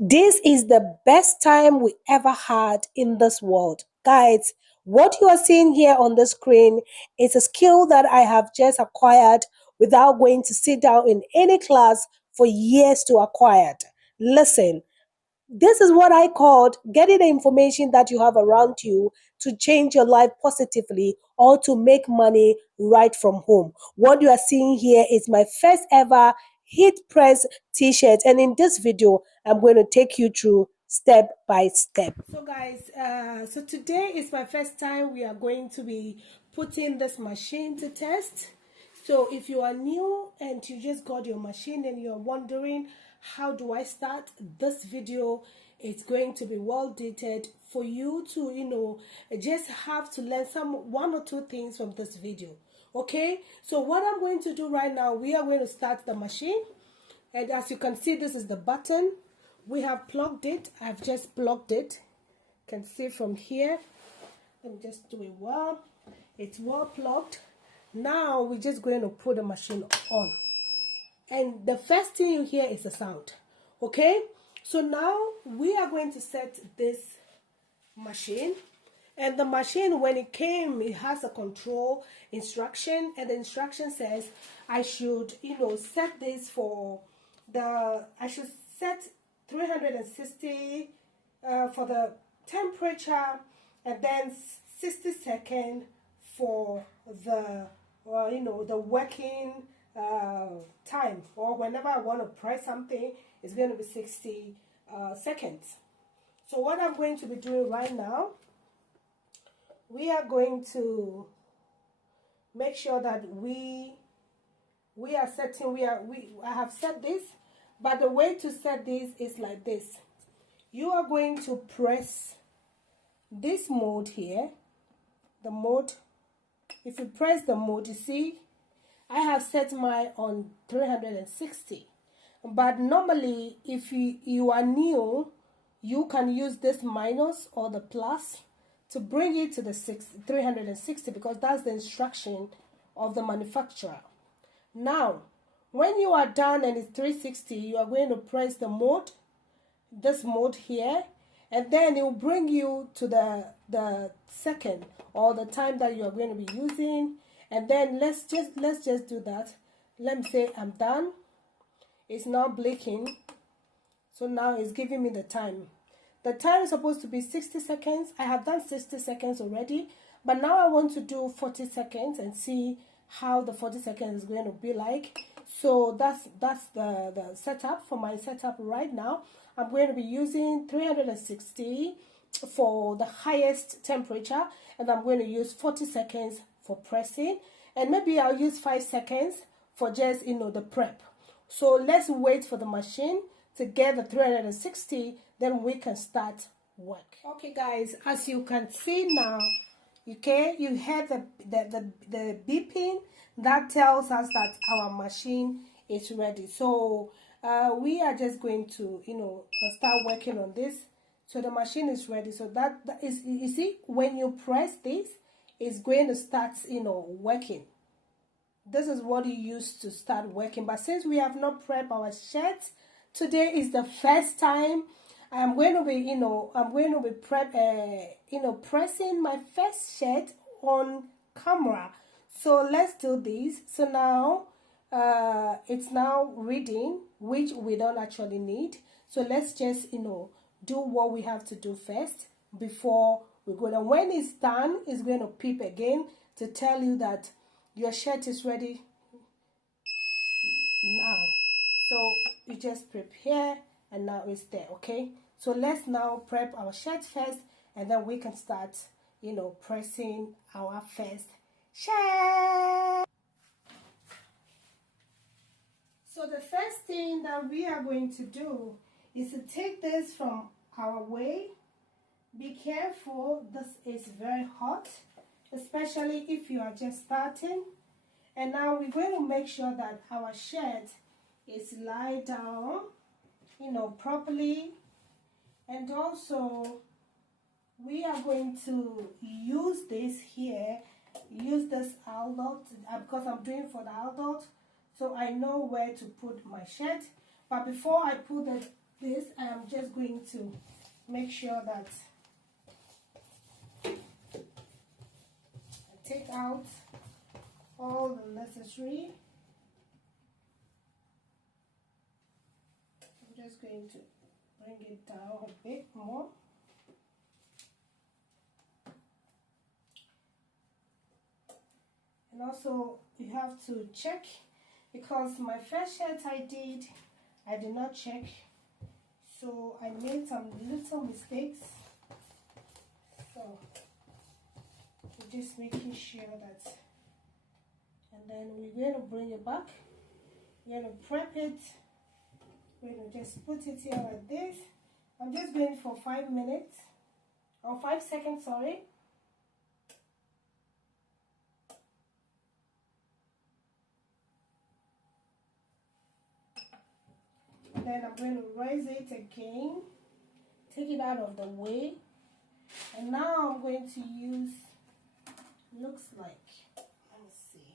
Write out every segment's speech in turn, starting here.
This is the best time we ever had in this world. Guys, what you are seeing here on the screen is a skill that I have just acquired without going to sit down in any class for years to acquire it. Listen, this is what I called getting the information that you have around you to change your life positively or to make money right from home. What you are seeing here is my first ever heat press t-shirt, and in this video I'm going to take you through step by step. So guys, so today is my first time we are going to be putting this machine to test. So if you are new and you just got your machine and you're wondering how do I start, this video it's going to be well dated for you to just have to learn one or two things from this video. Okay, so what I'm going to do right now, we are going to start the machine, and as you can see, this is the button. We have plugged it. I've just plugged it. You can see from here. Let me just do it well. It's well plugged. Now we're just going to put the machine on, and the first thing you hear is the sound. Okay, so now we are going to set this machine, and the machine, when it came, it has a control instruction, and the instruction says I should set this for I should set 360 for the temperature, and then 60 seconds for the the working time, or whenever I want to press something, it's going to be 60 seconds. So what I'm going to be doing right now, we are going to make sure that we are setting, I have set this, but the way to set this is like this. You are going to press this mode here, the mode. If you press the mode, you see I have set mine on 360, but normally if you are new, you can use this minus or the plus to bring it to the 360, because that's the instruction of the manufacturer. Now when you are done and it's 360, you are going to press the mode, this mode here, and then it will bring you to the second or the time that you are going to be using. And then let's just do that. Let me say I'm done. It's now blinking, so now it's giving me the time. The time is supposed to be 60 seconds. I have done 60 seconds already, but now I want to do 40 seconds and see how the 40 seconds is going to be like. So that's the setup for my setup right now. I'm going to be using 360 for the highest temperature, and I'm going to use 40 seconds for pressing, and maybe I'll use 5 seconds for just the prep. So let's wait for the machine to get the 360, then we can start work. Okay guys, as you can see now, okay, you hear the beeping that tells us that our machine is ready. So we are just going to start working on this. So the machine is ready. So that is, you see, when you press this, it's going to start working. This is what you use to start working. But since we have not prepped our shirts, today is the first time I'm going to be pressing my first shirt on camera. So let's do this. So now it's now reading, which we don't actually need. So let's just do what we have to do first before we go. And when it's done, it's going to beep again to tell you that your shirt is ready now. So you just prepare, and now it's there. Okay, so let's now prep our shirt first, and then we can start pressing our first shirt. So the first thing that we are going to do is to take this from our way. Be careful, this is very hot, especially if you are just starting. And now we're going to make sure that our shirt is lie down properly, and also we are going to use this here, use this adult, because I'm doing for the adult, so I know where to put my shirt. But before I put this, I am I'm just going to make sure that I take out all the necessary. I'm just going to bring it down a bit more. And also you have to check, because my first shirt I did not check, so I made some little mistakes. So we're just making sure that, and then we're going to bring it back. We're going to prep it. We're going to just put it here like this. I'm just going for 5 minutes or 5 seconds, sorry. And then I'm going to raise it again, take it out of the way, and now I'm going to use, looks like, let me see.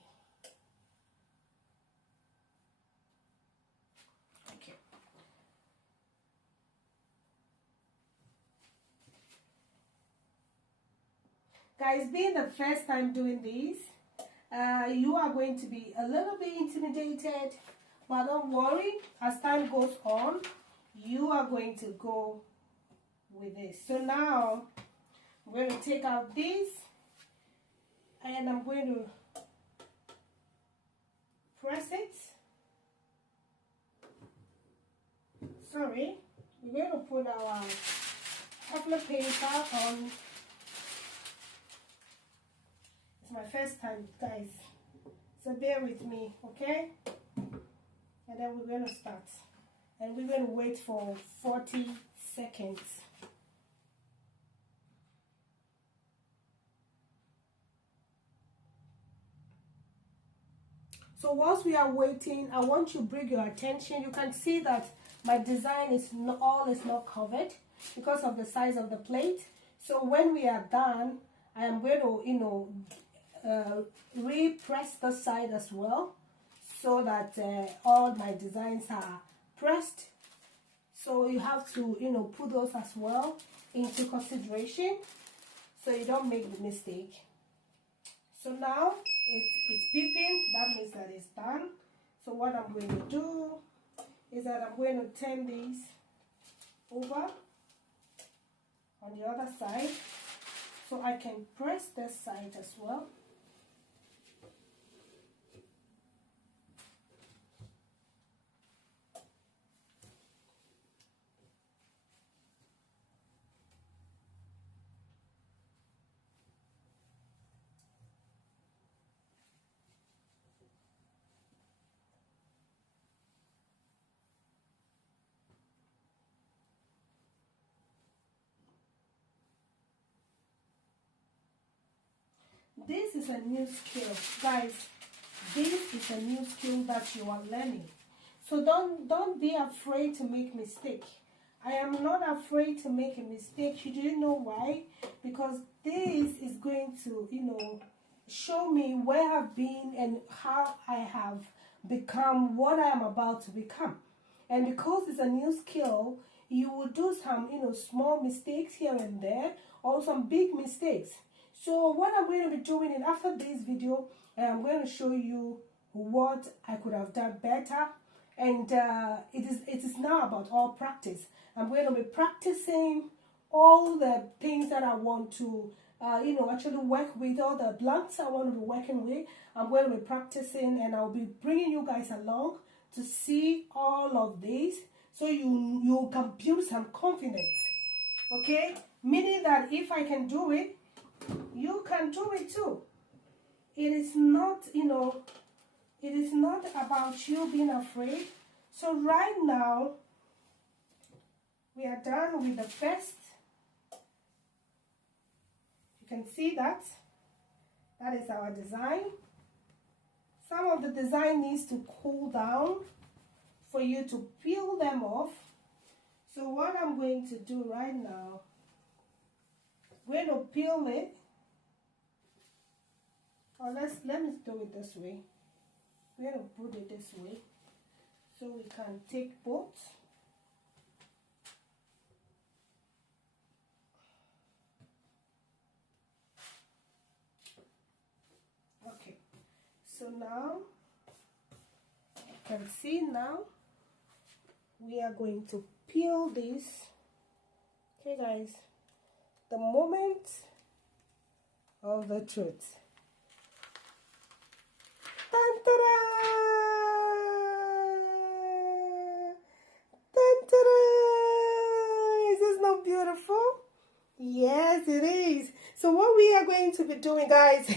Okay. Guys, being the first time doing this, you are going to be a little bit intimidated, but don't worry, as time goes on, you are going to go with this. So now, I'm going to take out this, and I'm going to press it. Sorry, we're going to put our Hefler paper on. It's my first time, guys, so bear with me, okay? And then we're going to start, and we're going to wait for 40 seconds. So whilst we are waiting, I want you to bring your attention. You can see that my design is not covered because of the size of the plate. So when we are done, I am going to, re-press the side as well, so that all my designs are pressed. So you have to, put those as well into consideration, so you don't make the mistake. So now it's beeping, that means that it's done. So what I'm going to do is that I'm going to turn these over on the other side, so I can press this side as well. This is a new skill, guys. This is a new skill that you are learning. So don't be afraid to make mistake. I am not afraid to make a mistake. Do you know why? Because this is going to, show me where I've been and how I have become what I am about to become. And because it's a new skill, you will do some, small mistakes here and there, or some big mistakes. So what I'm going to be doing, and after this video, I'm going to show you what I could have done better. And it is now about all practice. I'm going to be practicing all the things that I want to, actually work with, all the blanks I want to be working with. I'm going to be practicing, and I'll be bringing you guys along to see all of these, so you can build some confidence, okay? Meaning that if I can do it, you can do it too. It is not, it is not about you being afraid. So right now, we are done with the first. You can see that. That is our design. Some of the design needs to cool down for you to peel them off. So what I'm going to do right now, I'm going to peel it. Or let me do it this way. We're going to put it this way, so we can take both. So now you can see now we are going to peel this. Okay guys, the moment of the truth. Dun, ta-da! Dun, ta-da! Is this not beautiful? Yes, it is. So what we are going to be doing, guys,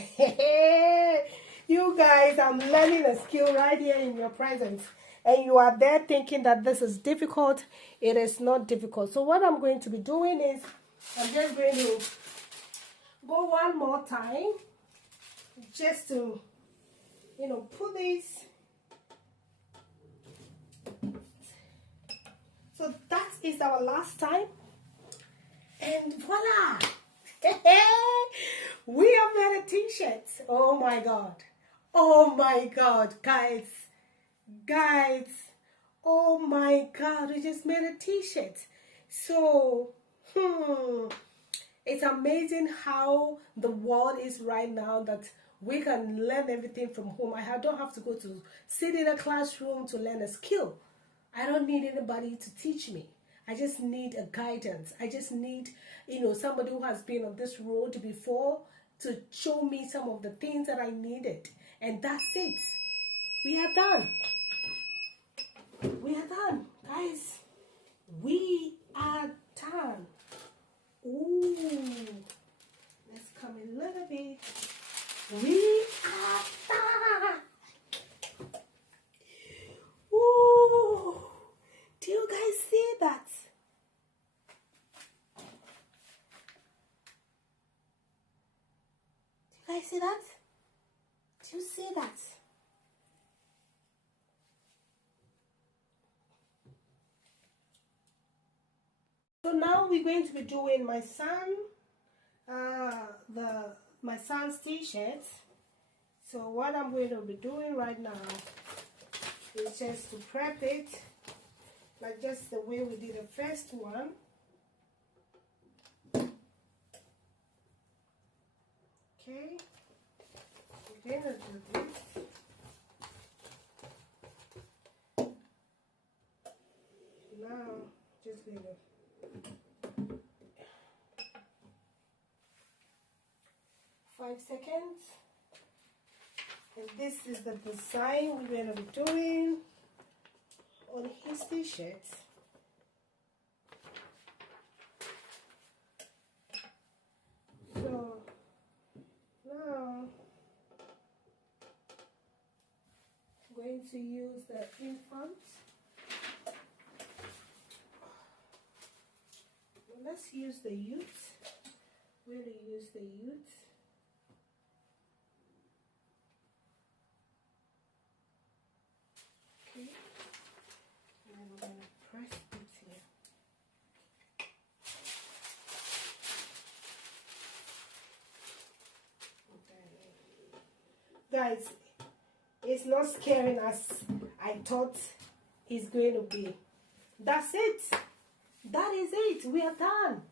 you guys, I'm learning a skill right here in your presence. And you are there thinking that this is difficult. It is not difficult. So what I'm going to be doing is, I'm just going to go one more time. Just to, you know, put this. So that is our last time. And voila! We have made a t-shirt. Oh my God. Oh my God, guys. Guys. Oh my God, we just made a t-shirt. So, it's amazing how the world is right now, that we can learn everything from home. I don't have to go to sit in a classroom to learn a skill. I don't need anybody to teach me. I just need a guidance. I just need, you know, somebody who has been on this road before to show me some of the things that I needed. And that's it. We are done. We are done, guys. We are done. Ooh, let's come a little bit. We are done. Ooh, do you guys see that? Do you guys see that? Do you see that? So now we're going to be doing my son, my son's t-shirt. So what I'm going to be doing right now is just to prep it, like just the way we did the first one. Okay, we're gonna do this. Now, just gonna 5 seconds. And this is the design we're going to be doing on his t-shirt. So now I'm going to use the infant. Well, let's use the youth. We're going to use the youth. Okay, and I'm going to press it here. Okay. Guys, it's not scaring as I thought it's going to be. That's it. That is it. We are done.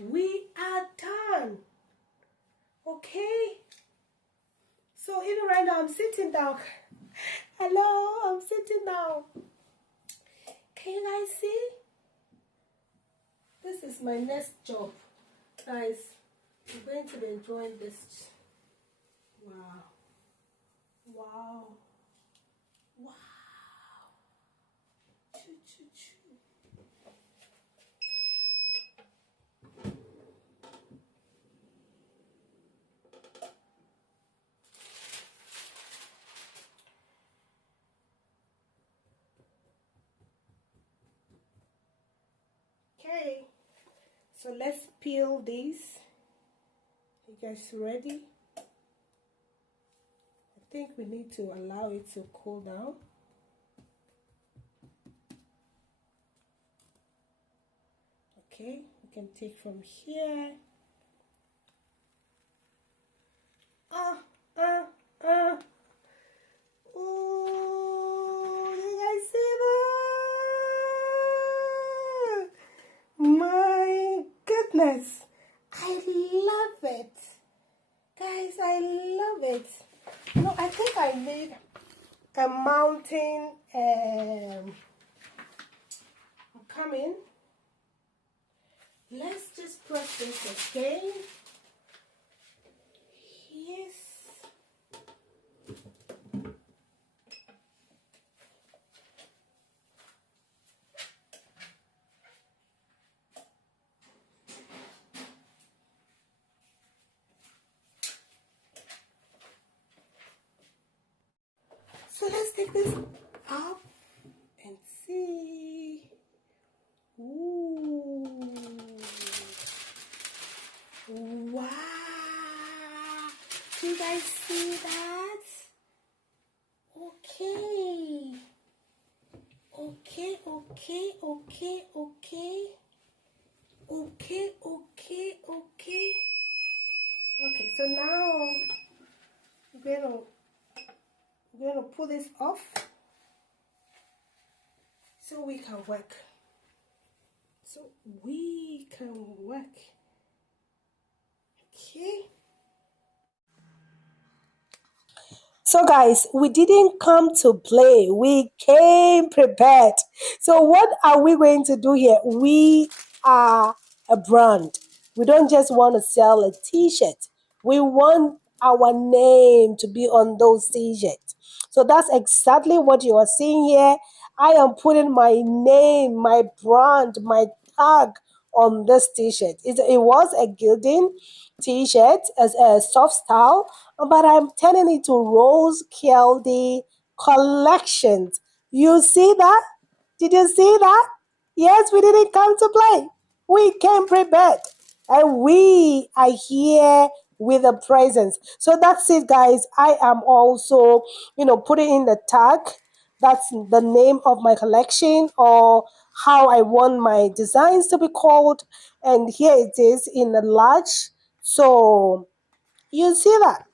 We are done. Okay. So even right now I'm sitting down. Hello, I'm sitting down. Can you guys see? This is my next job. Guys, I'm going to be enjoying this. Wow. Wow. Wow. Choo, choo, choo. Okay, so let's peel this. You guys ready? I think we need to allow it to cool down. Okay, we can take from here. Oh, you guys see that? My goodness, I love it. Guys, I love it. No, I think I need a mountain. Come in. Let's just press this again. Yes. So let's take this up and see. Ooh. Wow. Do you guys see that? Okay. Okay, okay, okay, okay. Okay, okay, okay. Okay, so now we're gonna pull this off so we can work. Okay. So guys, we didn't come to play. We came prepared. So what are we going to do here? We are a brand. We don't just want to sell a t-shirt. We want our name to be on those t-shirts. So that's exactly what you are seeing here. I am putting my name, my brand, my tag on this t-shirt. It was a gilding t-shirt as a soft style, but I'm turning it to Rose Keldy Collections. You see that? Did you see that? Yes, we didn't come to play. We came prepared. And we are here with a presence. So that's it, guys. I am also, putting in the tag. That's the name of my collection or how I want my designs to be called. And here it is in a large. So you see that?